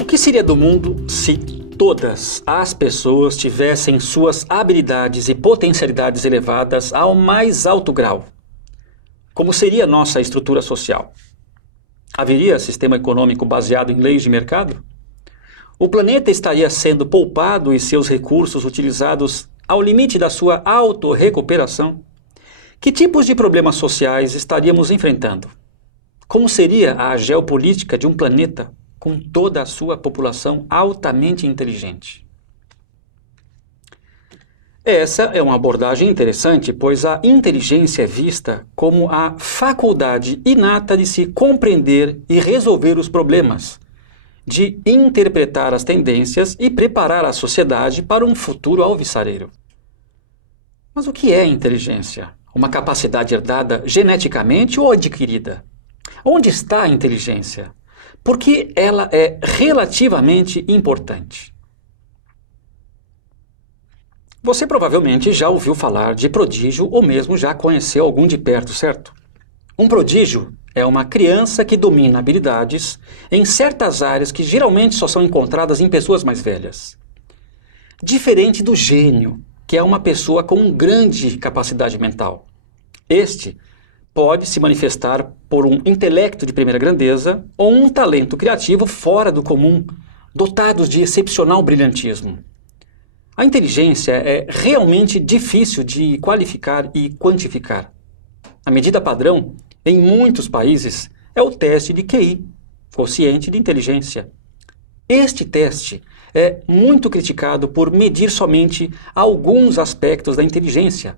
O que seria do mundo se todas as pessoas tivessem suas habilidades e potencialidades elevadas ao mais alto grau? Como seria nossa estrutura social? Haveria sistema econômico baseado em leis de mercado? O planeta estaria sendo poupado e seus recursos utilizados ao limite da sua autorrecuperação? Que tipos de problemas sociais estaríamos enfrentando? Como seria a geopolítica de um planeta com toda a sua população altamente inteligente? Essa é uma abordagem interessante, pois a inteligência é vista como a faculdade inata de se compreender e resolver os problemas, de interpretar as tendências e preparar a sociedade para um futuro alvissareiro. Mas o que é inteligência? Uma capacidade herdada geneticamente ou adquirida? Onde está a inteligência? Por que ela é relativamente importante? Você provavelmente já ouviu falar de prodígio ou mesmo já conheceu algum de perto, certo? Um prodígio é uma criança que domina habilidades em certas áreas que geralmente só são encontradas em pessoas mais velhas. Diferente do gênio, que é uma pessoa com grande capacidade mental. Este pode se manifestar por um intelecto de primeira grandeza ou um talento criativo fora do comum, dotados de excepcional brilhantismo. A inteligência é realmente difícil de qualificar e quantificar. A medida padrão, em muitos países, é o teste de QI, quociente de inteligência. Este teste é muito criticado por medir somente alguns aspectos da inteligência,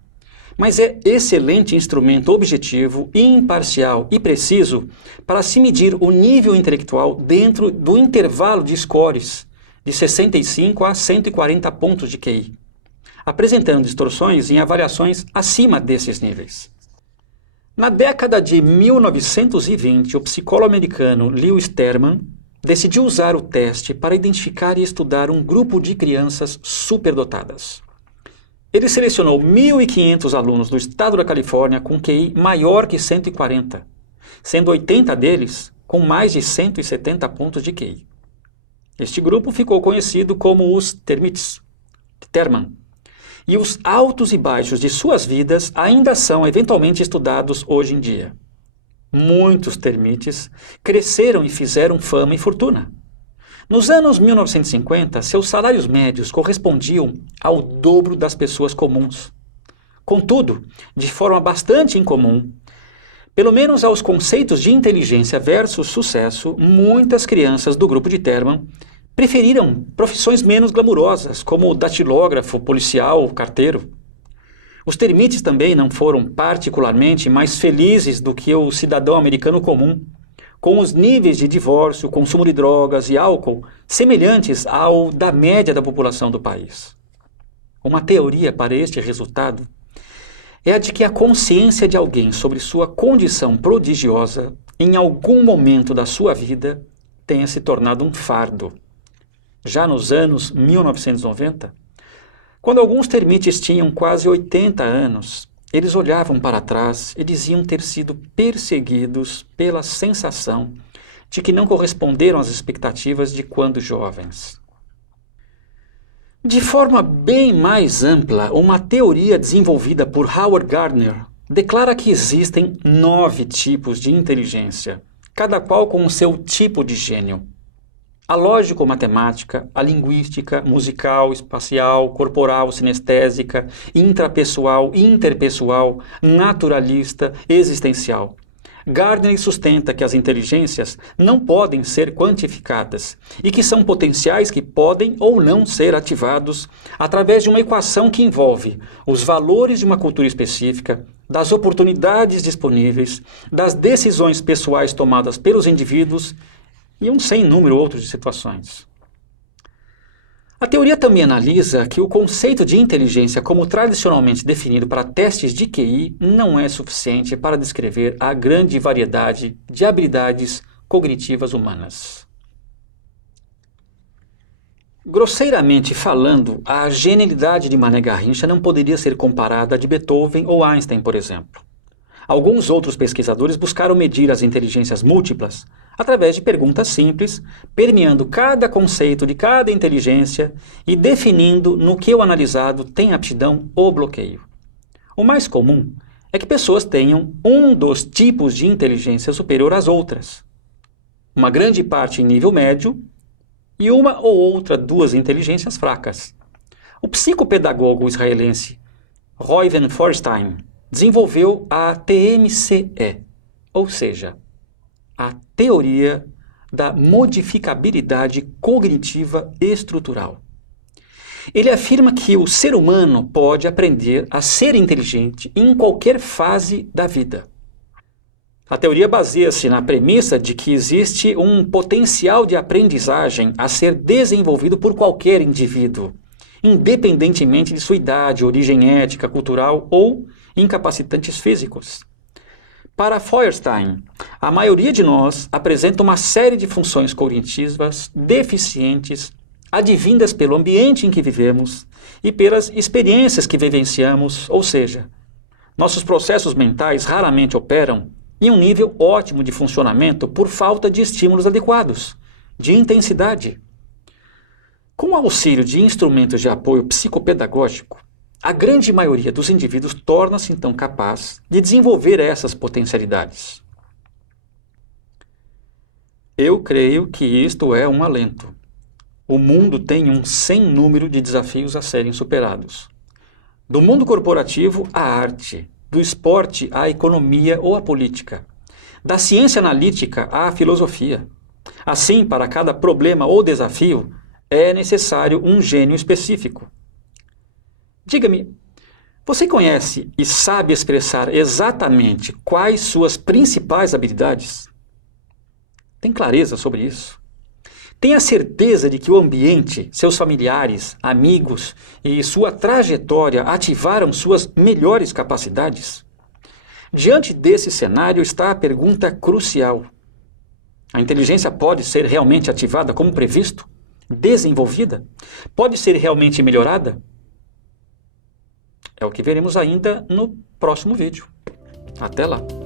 mas é excelente instrumento objetivo, imparcial e preciso para se medir o nível intelectual dentro do intervalo de scores de 65 a 140 pontos de QI, apresentando distorções em avaliações acima desses níveis. Na década de 1920, o psicólogo americano Lewis Terman decidiu usar o teste para identificar e estudar um grupo de crianças superdotadas. Ele selecionou 1.500 alunos do estado da Califórnia com QI maior que 140, sendo 80 deles com mais de 170 pontos de QI. Este grupo ficou conhecido como os termites, de Terman, e os altos e baixos de suas vidas ainda são eventualmente estudados hoje em dia. Muitos termites cresceram e fizeram fama e fortuna. Nos anos 1950, seus salários médios correspondiam ao dobro das pessoas comuns. Contudo, de forma bastante incomum, pelo menos aos conceitos de inteligência versus sucesso, muitas crianças do grupo de Terman preferiram profissões menos glamurosas, como datilógrafo, policial, carteiro. Os termites também não foram particularmente mais felizes do que o cidadão americano comum, com os níveis de divórcio, consumo de drogas e álcool semelhantes ao da média da população do país. Uma teoria para este resultado é a de que a consciência de alguém sobre sua condição prodigiosa, em algum momento da sua vida, tenha se tornado um fardo. Já nos anos 1990, quando alguns termites tinham quase 80 anos, eles olhavam para trás e diziam ter sido perseguidos pela sensação de que não corresponderam às expectativas de quando jovens. De forma bem mais ampla, uma teoria desenvolvida por Howard Gardner declara que existem 9 tipos de inteligência, cada qual com o seu tipo de gênio. A lógico-matemática, a linguística, musical, espacial, corporal, sinestésica, intrapessoal, interpessoal, naturalista, existencial. Gardner sustenta que as inteligências não podem ser quantificadas e que são potenciais que podem ou não ser ativados através de uma equação que envolve os valores de uma cultura específica, das oportunidades disponíveis, das decisões pessoais tomadas pelos indivíduos e um sem número outros de situações. A teoria também analisa que o conceito de inteligência como tradicionalmente definido para testes de QI não é suficiente para descrever a grande variedade de habilidades cognitivas humanas. Grosseiramente falando, a genialidade de Mané Garrincha não poderia ser comparada a de Beethoven ou Einstein, por exemplo. Alguns outros pesquisadores buscaram medir as inteligências múltiplas através de perguntas simples, permeando cada conceito de cada inteligência e definindo no que o analisado tem aptidão ou bloqueio. O mais comum é que pessoas tenham um dos tipos de inteligência superior às outras. Uma grande parte em nível médio e uma ou outra duas inteligências fracas. O psicopedagogo israelense Reuven Feuerstein desenvolveu a TMCE, ou seja, a teoria da modificabilidade cognitiva estrutural. Ele afirma que o ser humano pode aprender a ser inteligente em qualquer fase da vida. A teoria baseia-se na premissa de que existe um potencial de aprendizagem a ser desenvolvido por qualquer indivíduo, independentemente de sua idade, origem étnica, cultural ou incapacitantes físicos. Para Feuerstein, a maioria de nós apresenta uma série de funções cognitivas deficientes advindas pelo ambiente em que vivemos e pelas experiências que vivenciamos, ou seja, nossos processos mentais raramente operam em um nível ótimo de funcionamento por falta de estímulos adequados, de intensidade. Com o auxílio de instrumentos de apoio psicopedagógico, a grande maioria dos indivíduos torna-se então capaz de desenvolver essas potencialidades. Eu creio que isto é um alento. O mundo tem um sem número de desafios a serem superados. Do mundo corporativo à arte, do esporte à economia ou à política, da ciência analítica à filosofia. Assim, para cada problema ou desafio, é necessário um gênio específico. Diga-me, você conhece e sabe expressar exatamente quais suas principais habilidades? Tem clareza sobre isso? Tenha certeza de que o ambiente, seus familiares, amigos e sua trajetória ativaram suas melhores capacidades? Diante desse cenário está a pergunta crucial. A inteligência pode ser realmente ativada como previsto? Desenvolvida? Pode ser realmente melhorada? É o que veremos ainda no próximo vídeo. Até lá!